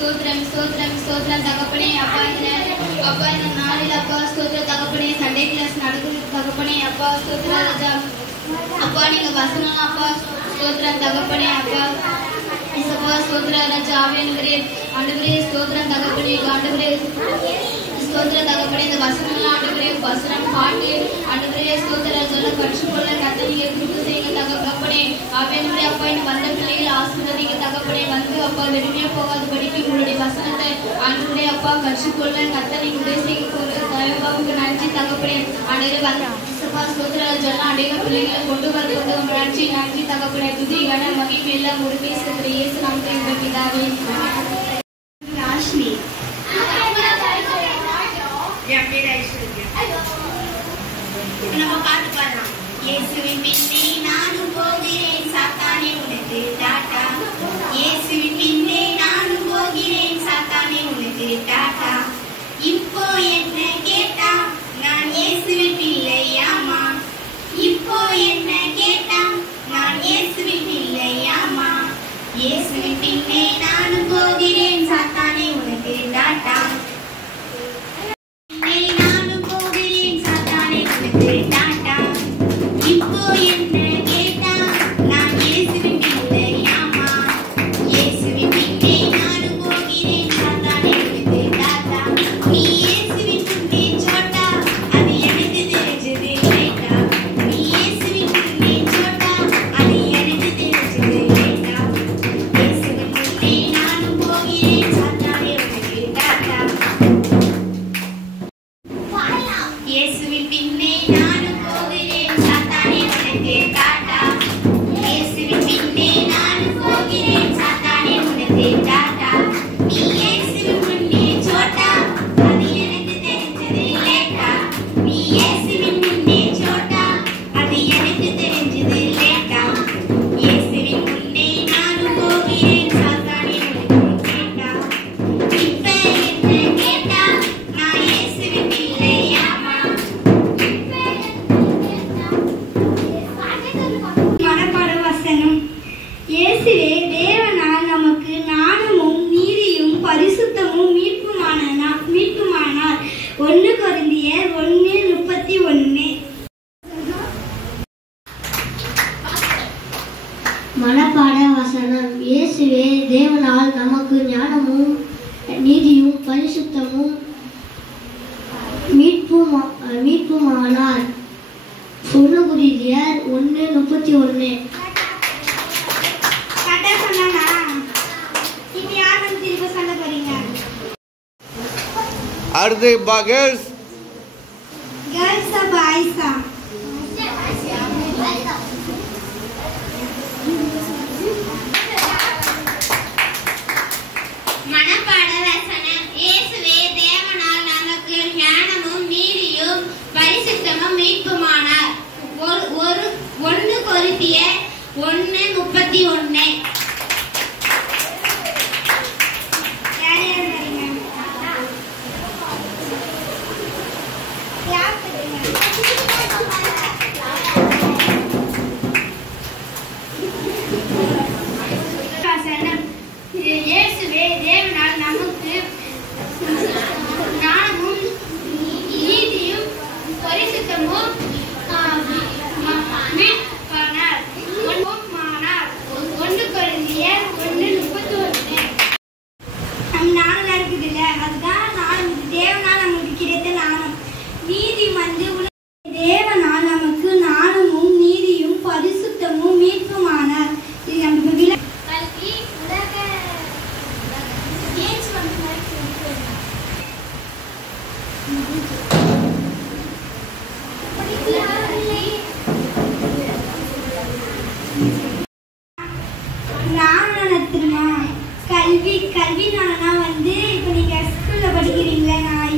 ஸ்தோத்திரம் ஸ்தோத்திரம் ஸ்தோத்திரம் தகப்பனே. அப்பா இந்த நாளில் அப்பா ஸ்தோத்திர தகப்பனே. சண்டே கிளாஸ் நடக்குது தகப்பனே. அப்பா ஸ்தோத்திர ராஜா. அப்பா நீங்க வசனம் அப்பா ஸ்தோத்திரம் தகப்பனே. அப்பா இசப்பா ஸ்தோத்திர ராஜா. ஆண்டவரே ஸ்தோத்திரம் தகப்பனே. ஆண்டவரே ஸ்தோத்திர தகப்பனே. இந்த வசனம்லாம் ஆண்டவரே வசனம் பாட்டு ஆண்டவரே ஸ்தோத்திர ராஜா கற்றுக்கொள்ள கத்தனையை கிருபை செய்யுங்க தகப்பனே. ஆவியானவரே அப்பா இந்த வந்த பிள்ளைகள் ஆசீர்வதிங்க தகப்பனே. வந்து அப்பா வெறுமையா போகாது படிக்க உங்களுடைய வசனத்தை ஆண்டவரே அப்பா கற்றுக்கொள்ள கத்தனை உதவி செய்ய தயவாவுக்கு நன்றி தகப்பனே. ஆண்டவரே வந்து இசப்பா ஸ்தோத்திர ராஜா அநேக பிள்ளைகளை கொண்டு வந்து நன்றி நன்றி தகப்பனே. துதி கன மகிமை எல்லாம் ஒரு பேசுகிற இயேசு நாமத்தை பிதாவே. ராஷ்மி நம்ம பாட்டு பாடலாம். இயேசுவின் பின்னே நானும் போகிறேன் சாத்தானே உனக்கு டாடா. இயேசுவின் பின்னே நானும் போகிறேன் சாத்தானே உனக்கு டாடா. இப்போ என்ன கேட்டா நான் இயேசுவின் பிள்ளையாமா. இப்போ என்ன கேட்டா நான் இயேசுவின் பிள்ளையாமா. இயேசுவின் பின்னே நானும் போகிறேன் சாத்தானே உனக்கு டாடா. மனப்பாட வசனம். இயேசுவே தேவனால் நமக்கு ஞானமும் நீதியும் பரிசுத்தமும் மீட்புமானார். 1 கொரிந்தியர் 1:31. அடுத்து girls பாய்ஸா மனப்பாட வசனம். இயேசுவே தேவனால் நமக்கு ஞானமும் நீதியும் பரிசுத்தமும் மீட்புமானார். 1 கொரிந்தியர் 1:31. இயேசுவே தேவனால் நமக்கு ஞானமும் நீதியும் பரிசுத்தமும் மீட்புமானார். 1 கொரிந்தியர் 1:31. நானும் இருக்குது இல்ல, அதுதான் நானும். தேவனால் நமக்கு கிடைத்த ஞானம் நீதி வந்து தேவனால் நமக்கு ஞானமும் நீதியும் பரிசுத்தமும் மீட்புமானார். இது நமக்கு கல்வி உலக தெரியுமா? கல்வி நானா வந்து இப்போ நீங்க ஸ்கூல்ல படிக்கிறீங்களா, நான்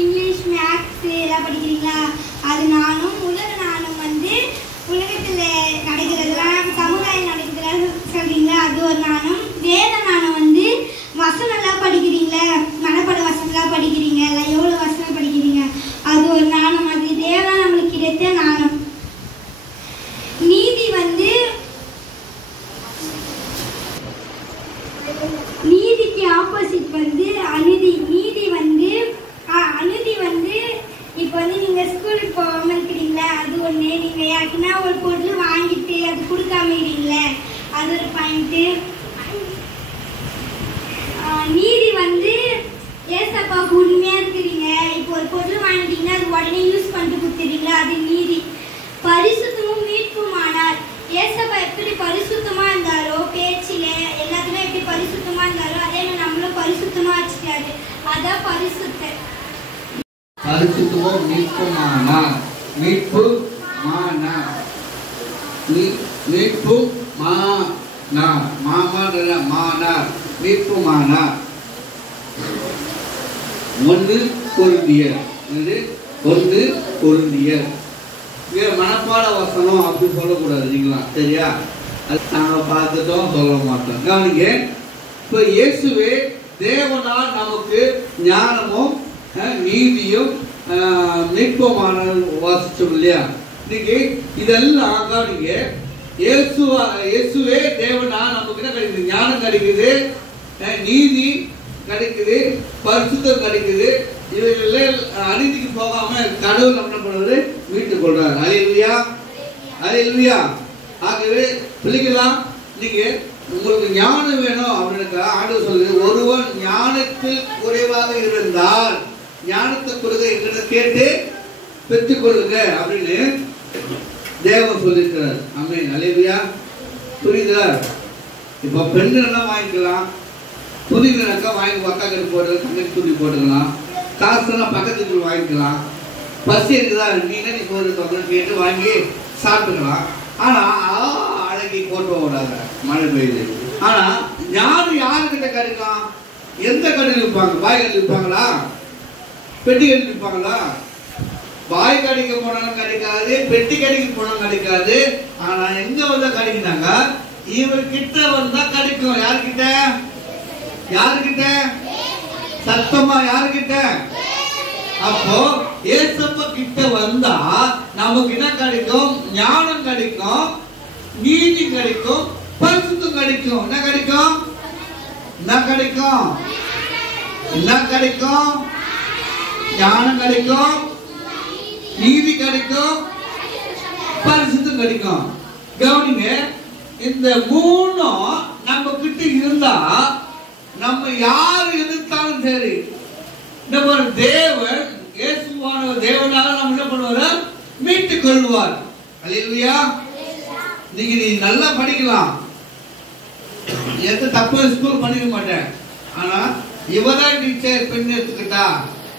இங்கிலீஷ் மேக்ஸ் எல்லாம் படிக்கிறீங்களா, அது நானும். உலக நானும் வந்து உலகத்துல நடக்கிறதுலாம் சமுதாயம் நடக்கிறதெல்லாம் சொல்றீங்களா, அது ஒரு நானும். வேத நானும் வந்து வசனம்லாம் படிக்கிறீங்களா, மனப்பாட வசனம்லாம் படிக்கிறீங்க, எல்லாம் எவ்வளோ வசனம் படிக்கிறீங்க, அது ஒரு நாணம். அது தேவன் நம்மளுக்கு கிடைத்த நாணம். நீதி வந்து நீதிக்கு அது ஒரு பாயிண்ட். நீதி வந்து ஏசப்பாவுக்கு உண்மையா இருக்கிறீங்க. இப்போ ஒரு பொருள் வாங்கிட்டீங்கன்னா அது உடனே யூஸ் பண்ணிட்டு கொடுத்துறீங்களா, அது நீதி. பரிசுத்தமும் மீட்புமானார். ஏசப்பா எப்படி பரிசுத்தமா இருந்தாரோ, பேச்சில எல்லாத்துலயும் எப்படி பரிசுத்தமா இருந்தாரோ அதே நம்மளும் பரிசுத்தமா வச்சுட்டாரு. அதான் பரிசுத்தர். பரிசுத்தமும் மீட்புமானார். மீட்பு மானார். மீட்பு மானார். மானார். மீட்பு மானார். 1 கொரிந்தியர். 1 கொரிந்தியர். மனப்பாட வசனம் அப்படி சொல்லக்கூடாது இல்லைங்களா? சரியா? அது நாங்கள் பார்த்துட்டோம், சொல்ல மாட்டோம். கவனிங்க, இப்போ இயேசுவே தேவனால் நமக்கு ஞானமும் நீதியும் மீட்புமான வாசிச்சோம் இல்லையா? இன்னைக்கு இதெல்லாம் கவனிங்க, இயேசுவே தேவனால் நமக்கு என்ன கிடைக்குது? ஞானம் கிடைக்குது, நீதி கிடைக்குது, பரிசுத்தம் கிடைக்குது. இவைகள் அநீதிக்கு போகாம கடவுள் என்ன பண்ணுவாரு? மீட்டுக் கொள்றாரு. அல்லேலூயா, அல்லேலூயா. ஆகவே பிள்ளைகளா, நீங்க உங்களுக்கு ஞானம் வேணும் அப்படின்னு ஆண்டவர் சொல்லுது, ஒருவன் ஞானத்தில் குறைவாக இருந்தால் ஞானத்தை கொடுங்க என்கிட்ட கேட்டு பெற்றுக் கொள்ளுங்க அப்படின்னு தேவன் சொல்லியிருக்கிறார். ஆமென், அல்லேலூயா. புரியுதா? இப்போ பெண்கள் வாங்கிக்கலாம், துணிகளாக்கா வாங்கி அக்கா கட்டு போட்டு தங்கச்சி துணி போட்டுக்கலாம், காசுலாம் பக்கத்துக்கு வாங்கிக்கலாம், பசி இருக்குதா நீ சோறு கேட்டு வாங்கி சாப்பிட்டுக்கலாம். ஆனா அழகி போட்டு விடாத, மழை பெய்யுது. ஆனா யாருக்கிட்ட கிடைக்கும்? எந்த கடையில் விற்பாங்க? பாய் கடையில் விற்பாங்களா? பெட்டி கடையில் விற்பாங்களா? பாய் கடைக்கு போனாலும் கிடைக்காது, பெட்டி கடைக்கு போனாலும் கிடைக்காது. ஆனா எங்க வந்தா கிடைக்குனாங்க? இவர்கிட்ட வந்தா கிடைக்கும். யாருக்கிட்ட? யாருக்கிட்ட? சத்தமா யாருக்கிட்ட? அப்போ ஏசப்பா கிட்ட வந்தா நமக்கு என்ன கிடைக்கும்? ஞானம் கிடைக்கும், நீதி கிடைக்கும், பரிசுத்தம் கிடைக்கும். என்ன கிடைக்கும்? என்ன கிடைக்கும்? என்ன கிடைக்கும்? ஞானம் கிடைக்கும், நீதி கிடைக்கும், பரிசுத்தம் கிடைக்கும். கவனிங்க, இந்த மூணும் நம்ம கிட்ட இருந்தா நம்ம யார் எதிர்த்தாலும் சரி, நம்ம தேவன் இயேசுவானவர் தேவனால நம்ம என்ன பண்ணுவாரு? மீட்டுக் கொள்வார். அல்லேலூயா. நீங்க நல்லா படிக்கலாம், எந்த தப்பு ஸ்கூல் பண்ணிக்க மாட்டேன். ஆனா இவதான் டீச்சர் பெண் எடுத்துக்கிட்டா,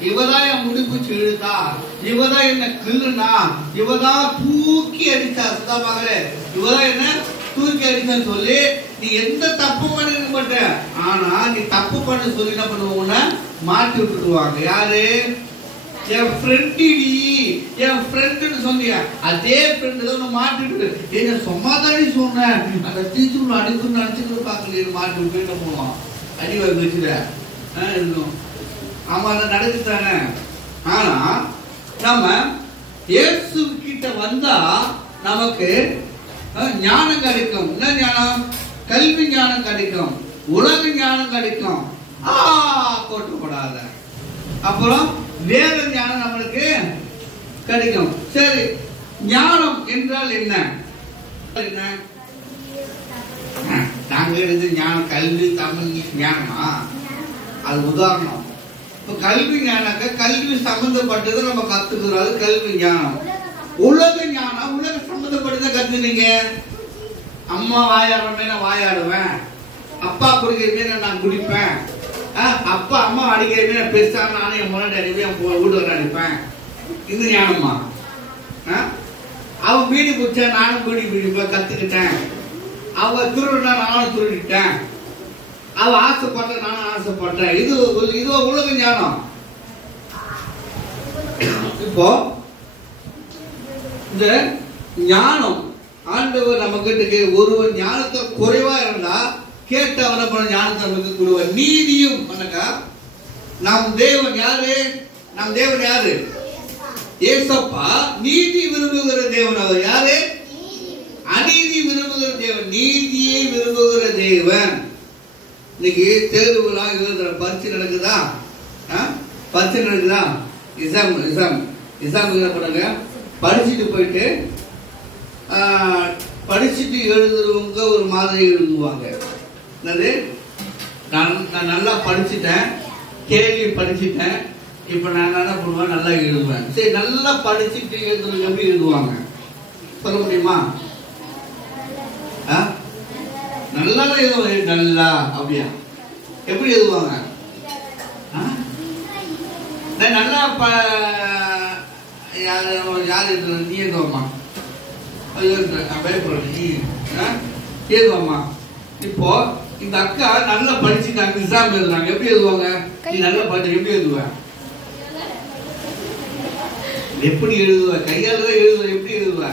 இவதான் என் முடிப்புச்சு இழுத்தா, இவதான் என்ன கிள்ளுனா, இவதான் தூக்கி அடிச்சா, சுதாபாகரே இவதான் என்ன தூக்கி அடிச்சான்னு சொல்லி நீ எந்த தப்பு பண்ணிருக்க மாட்டேன். ஆனா நீ தப்பு பண்ண சொல்லி என்ன பண்ணுவோம்னா மாட்டி விட்டுடுவாங்க. யாரு? என் ஃப்ரெண்டு. என் ஃப்ரெண்டுன்னு சொன்னியா, அதே ஃப்ரெண்டு தான் மாட்டிட்டு என்ன சும்மாதானே சொன்னேன், அந்த டீச்சர் அடிக்கணும்னு நினைச்சுட்டு பார்க்கல, மாட்டி விட்டு என்ன போவான்? அடி வச்சுட இருக்கும். ஆமா, அதை நடக்குதானே. ஆனா நம்ம இயேசு கிட்ட வந்தா நமக்கு ஞானம் கிடைக்கும். என்ன ஞானம்? கல்வி ஞானம் கிடைக்கும், உலக ஞானம் கிடைக்கும். போட்டுப்படாத. அப்புறம் வேத ஞானம் நம்மளுக்கு கிடைக்கும். சரி, ஞானம் என்றால் என்ன? நாங்க எழுது ஞானம், கல்வி, தமிழ் ஞானமா? அது உதாரணம். இப்ப கல்வி ஞானக்க கல்வி சம்பந்தப்பட்டதை நம்ம கத்துக்கிறோம், அது கல்வி ஞானம். உலக ஞானம் உலக சம்பந்தப்பட்டதை கத்துனீங்க. அம்மா வாயாடுறமே நான் வாயாடுவேன், அப்பா குடிக்கிறமே நான் குடிப்பேன், அப்பா அம்மா அடிக்கிறமே நான் பெருசா நானும் என் முன்னாடி அடிப்பேன், என் வீட்டுக்கு அடிப்பேன். இது ஞானமா? அவன் பீடி குடிச்சா நானும் பீடி பிடிப்பேன், கத்துக்கிட்டேன். அவ திருடுனா நானும் திருடிட்டேன், அவ ஆசைப்பட்ட நானும் ஆசைப்பட்டேன். இது உலக ஞானம். இப்போ இந்த ஞானம் ஆண்டவர் நம்ம கிட்ட ஒருவர் ஞானத்தை குறைவா இருந்தா கேட்டவன பண்ண ஞானத்தை நமக்கு கொடுவார். நீதியும் நம் தேவன் யாரு? நம் தேவன் யாரு? ஏசப்பா நீதி விரும்புகிற தேவன். அவர் யாரு? அநீதி விரும்புகிற தேவன், நீதியை விரும்புகிற தேவன். இன்னைக்கு தேர்வுலாம் எழுதுற பரீட்சை நடக்குதா? பரீட்சை நடக்குதா? எக்ஸாம் பண்ணுங்க. படிச்சுட்டு போயிட்டு படிச்சுட்டு எழுதுறவங்க ஒரு மாதிரி எழுதுவாங்க. என்னது, நான் நல்லா படிச்சுட்டேன், கேள்வி படிச்சுட்டேன், இப்போ நான் என்ன பண்ணுவேன், நல்லா எழுதுவேன். சரி, நல்லா படிச்சுட்டு எழுதுறவங்க எப்படி எழுதுவாங்க சொல்ல முடியுமா? நல்லா தான் எழுதுவாங்க. நல்லா அப்படியா? எப்படி எழுதுவாங்க? நல்லா யார் எழுதுற? நீ எழுதுவாமா? பயப்படுற நீ எழுதுவாமா? இப்போ இந்த அக்கா நல்லா படிச்சுட்டாங்க, எக்ஸாம் எழுதுறாங்க, எப்படி எழுதுவாங்க? நீ நல்லா படிச்சு எப்படி எழுதுவ? எப்படி எழுதுவ? கையால தான் எழுதுவ. எப்படி எழுதுவ?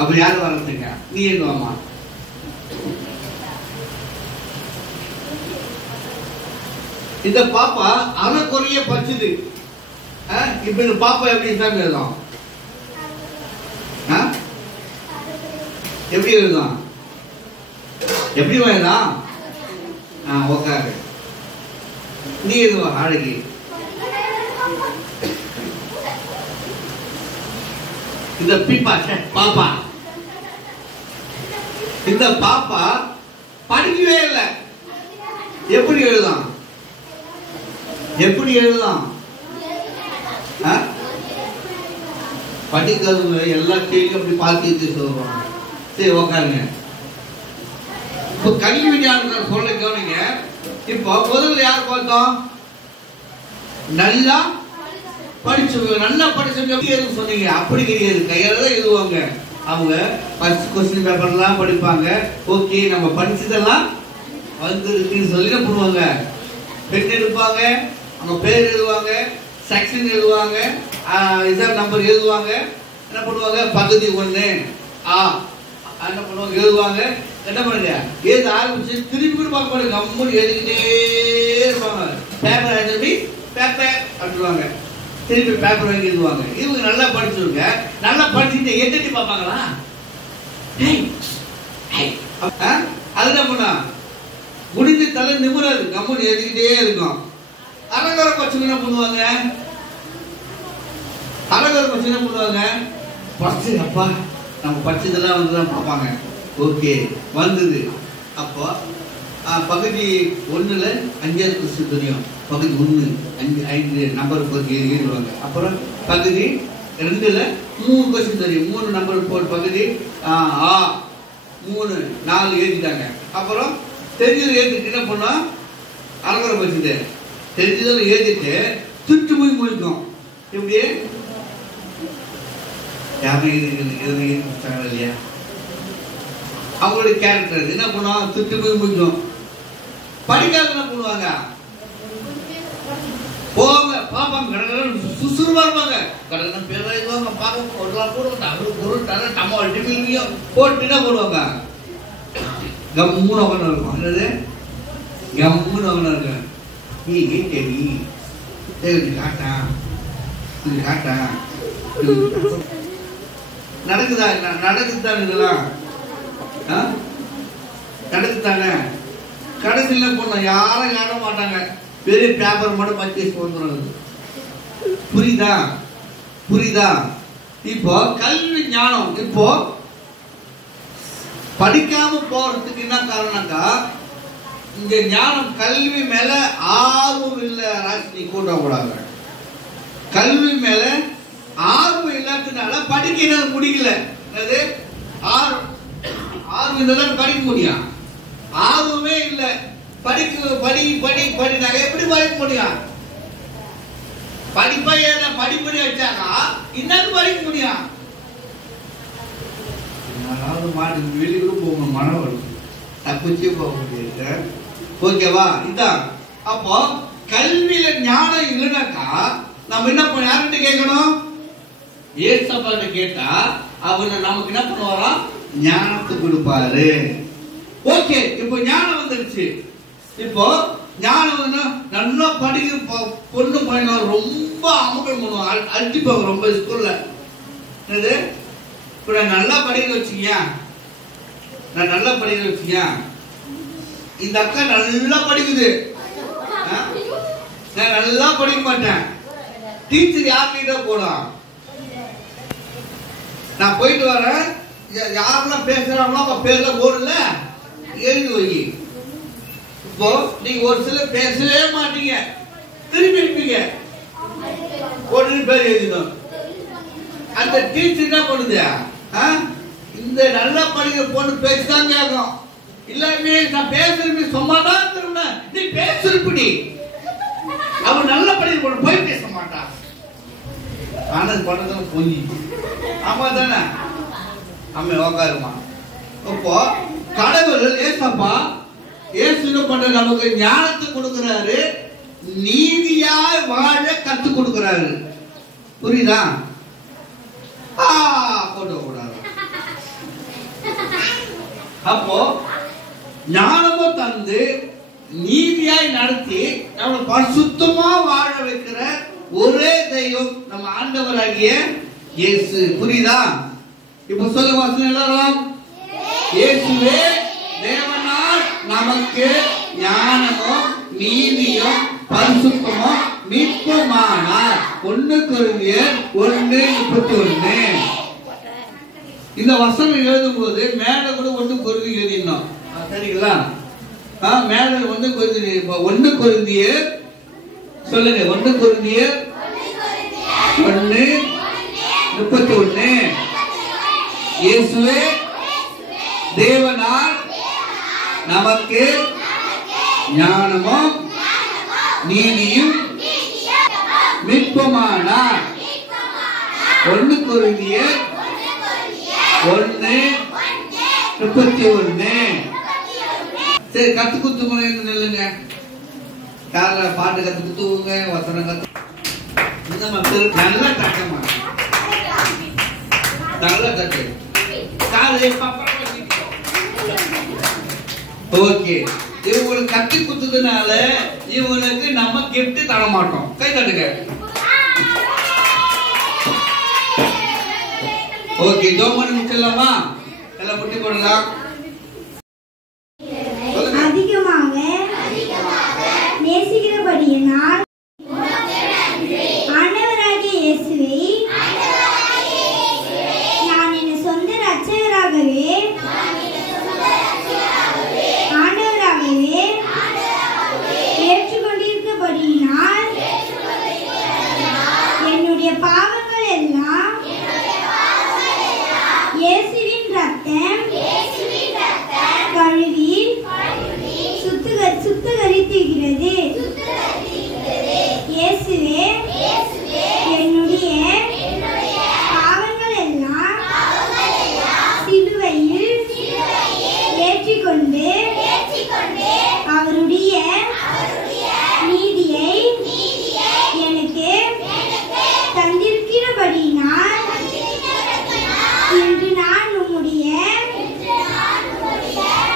அப்ப யாரு வரட்டுங்க? நீ எழுதுவாமா? இந்த பாப்பா அரைக்குறைய படிச்சுது. இப்ப இந்த பாப்பா எப்படி எக்ஸாம் எழுதும்? எப்படி எழுதும்? எப்படி எழுதும்? உக்காரு. நீ எழுதுவா அழகி? இந்த பாப்பா இந்த பாப்பா படிக்கவே இல்லை. எப்படி எழுதும்? எப்படி எழுதும்? படிக்கிறது எல்லா கேள்வியும் அப்படி பார்த்து சொல்லுவாங்க. சரி, உக்காருங்க. இப்போ கல்வி விஞ்ஞானத்தை சொல்ல கவனிங்க. இப்போ முதல்ல யார் பார்த்தோம்? நல்லா படிச்சவங்க. நல்லா படிச்சவங்க எப்படி எதுவும் சொன்னீங்க? அப்படி கிடையாது, கையால தான் எழுதுவாங்க. அவங்க ஃபர்ஸ்ட் கொஸ்டின் பேப்பர்லாம் படிப்பாங்க. ஓகே, நம்ம படிச்சதெல்லாம் வந்துருக்குன்னு சொல்லி என்ன பண்ணுவாங்க, பெண் எடுப்பாங்க, அவங்க பேர் எழுதுவாங்க, செக்ஷன் எழுதுவாங்க, எக்ஸாம் நம்பர் எழுதுவாங்க. என்ன பண்ணுவாங்க, பகுதி 1 என்ன பண்ணுவாங்க, எழுதுவாங்க. என்ன பண்ணுங்க, எழுத ஆரம்பிச்சு திருப்பி கூட பார்க்க மாட்டாங்க, கம்முன்னு எழுதிக்கிட்டே இருப்பாங்க. பேப்பர் எழுதி பேப்பர் அப்படிவாங்க, திருப்பி பேப்பர் வாங்கி எழுதுவாங்க. இவங்க நல்லா படிச்சவங்க. நல்லா படிச்சுட்டு எட்டி பார்ப்பாங்களா? அது என்ன பண்ணா, முடிஞ்சு தலை நிமிராது, கம்முன்னு எழுதிக்கிட்டே இருக்கும். அரகர பச்சை என்ன பண்ணுவாங்க, அரகர பச்சை என்ன பண்ணுவாங்க, ஃபர்ஸ்ட் அப்பா நம்ம படிச்சதெல்லாம் வந்து தான் பார்ப்பாங்க. ஓகே, வந்தது. அப்போ பகுதி 1ல 5வது கொஸ்டின் தெரியும். பகுதி 1 5 நம்பர் போட்டு எழுதுவாங்க. அப்புறம் பகுதி 2ல 3 கொஸ்டின் தெரியும். 3 நம்பர் போட்டு பகுதி 3 4 எழுதிட்டாங்க. அப்புறம் தெரிஞ்சது எழுதிட்டு என்ன பண்ணா, அரகர பச்சை தெரிஞ்சதெல்லாம் எழுதிட்டு திட்டு போய் முடிக்கும். இப்படியே இல்லையா, அவங்களுடைய கேரக்டர் என்ன பண்ணுவாங்க, திட்டு போய் முடிக்கும். படிக்காத என்ன பண்ணுவாங்க, போவாங்க பாப்பாங்க, கடற்கரை சுசுறுவா இருப்பாங்க, கடற்கரை பேர் எழுதுவாங்க, பாப்பா பொருளாக பொருள் நம்ம டிஃபிலையும் போட்டு என்ன பண்ணுவாங்க, கம்முன்னு உட்காந்து இருக்கும். என்னது கம்முன்னு உட்காந்து இருக்கு. காட்டா காட்டா நடக்குதா? நடக்குதுதான், இதெல்லாம் நடக்குதானே. கடைசியில் போனோம், யாரும் காண மாட்டாங்க, பெரிய பேப்பர் மட்டும் பர்ச்சேஸ் வந்துடும். புரியுதா? புரியுதா? இப்போ கல்வி ஞானம் இப்போ படிக்காம போறதுக்கு என்ன காரணம்க்கா, இந்த ஞானம் கல்வி மேல ஆர்வம் இல்லை. ராஜினி கூட்டக்கூடாது. கல்வி மேல ஆர்வம் இல்லாததுனால படிக்க முடியல. அது ஆர்வம் இருந்தாலும் படிக்க முடியும். ஆர்வமே இல்லை, படிக்க படி படி படி நாங்க எப்படி படிக்க முடியும்? படிப்பா ஏன்னா படிப்படி வச்சாக்கா இன்னும் படிக்க முடியும். மாட்டு வெளியூர் போக மனம் வரும், தப்பிச்சே போக முடியாது. ஓகேவா? இதான் அப்போ கல்வியில ஞானம் இல்லைனாக்கா நம்ம என்ன பண்ண, யார்கிட்ட கேட்கணும்? ஏசப்பாட்ட கேட்டா அவர் நமக்கு என்ன பண்ணுவாரா, ஞானத்தை கொடுப்பாரு. ஓகே, இப்போ ஞானம் வந்துருச்சு. இப்போ ஞானம் வந்து நல்லா படிக்கிற பொண்ணு பையன் ரொம்ப அமக்கல் பண்ணுவாங்க, அடிப்பாங்க ரொம்ப ஸ்கூல்ல. என்னது, இப்போ நான் நல்லா படிக்க வச்சுக்கிய, நான் நல்லா படிக்க வச்சுக்கிய, இந்த அக்கா நல்லா படிக்குது, நான் நல்லா படிக்க மாட்டேன். டீச்சர் யார்கிட்ட போலாம், நான் போயிட்டு வரேன், யாரெல்லாம் பேசுறாங்களோ அவங்க பேர்ல போர்டுல எழுதி வை. இப்போ நீங்க ஒரு சிலர் பேசவே மாட்டீங்க, திரும்பி இருப்பீங்க, உடனே பேர் எழுதணும். அந்த டீச்சர் என்ன பண்ணுது, இந்த நல்லா படிக்கிற பொண்ணு பேசிதான் கேட்கும். இல்லாமே நான் பேசுறேன் சும்மாதான் திரும்ப நீ பேசுறப்படி அவன் நல்ல படிக்கிற பொண்ணு போய் பேச மாட்டான். ஆனா பண்ணதான் பொய். ஆமா தானே? அம்மா உக்காருமா. அப்போ கடவுள் ஏசப்பா ஏசு பண்ற நமக்கு ஞானத்தை கொடுக்கிறாரு, நீதியாய் வாழ கத்து கொடுக்கிறாரு. புரியுதா? போட்டு கூடாது. அப்போ ஞானமும் தந்து நீதியாய் நடத்தி நம்மளை பரிசுத்தமா வாழ வைக்கிற ஒரே தெய்வம் நம்ம ஆண்டவராகிய இயேசு. புரியுதா? இப்ப சொல்ல வசனம் எல்லாரும், இயேசுவே தேவனால் நமக்கு ஞானமும் நீதியும் பரிசுத்தமும் மீட்புமானார். 1 கொரிந்தியர் 1:31. இந்த வசனம் எழுதும் போது மேல கூட 1 கொரிந்தியர் எழுதினோம். சரிங்களா? மேல 1 கொரிந்தியர் சொல்லுங்க. 1 கொரிந்தியர் 1:31. இயேசுவே தேவனால் நமக்கு ஞானமும் நீதியும் மீட்புமானார். 1 கொரிந்தியர் 1:31. சரி, கத்து குத்துங்க நில்லுங்க. கார்ல பாட்டு கத்து குத்துவங்க, வசனம் கத்து நல்லா தட்டமா நல்லா தட்டு. ஓகே, இவங்களுக்கு கத்தி குத்துறதுனால இவங்களுக்கு நம்ம கிஃப்ட் தர மாட்டோம். கை தட்டுங்க. ஓகே, ஜோமன் முடிச்சிடலாமா? எல்லாம் முட்டி போடலாம். அதிகமாக நேசிக்கிறபடியினால் ஆண்டவராகிய இயேசுவை நான் என் சொந்த இரட்சகராகவே ஆண்டவராகவே ஏற்றுக்கொண்டிருக்கிறபடியினால் என்னுடைய பாவங்கள் எல்லாம் இயேசுவின் ரத்தம் கழுவி சுத்திகரித்துகிறது. இயேசுவே என்னுடைய பாவங்கள் எல்லாம் சிலுவையில் ஏற்றிக்கொண்டு அவருடைய நீதியை எனக்கு தந்திருக்கிறபடியினால் இன்று நான் உம்முடைய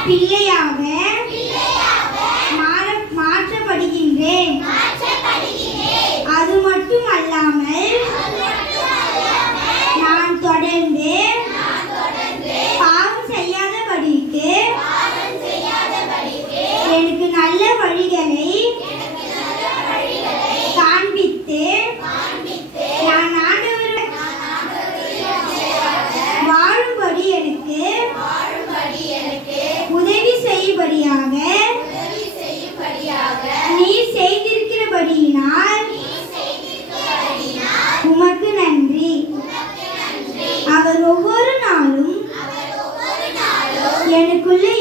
பிள்ளையாக மாற்றப்படுகின்றேன். அது மட்டும் அல்லாமல் நான் தொடர்ந்து பாவம் செய்யாதபடிக்கு எனக்கு நல்ல வழிகளை காண்பித்து நான் ஆண்டவர் வாழும்படி எனக்கு உதவி செய்யும்படியாக நீ செய்திருக்கிறபடியினால் உமக்கு நன்றி. அவர் ஒவ்வொரு நாளும் எனக்குள்ளே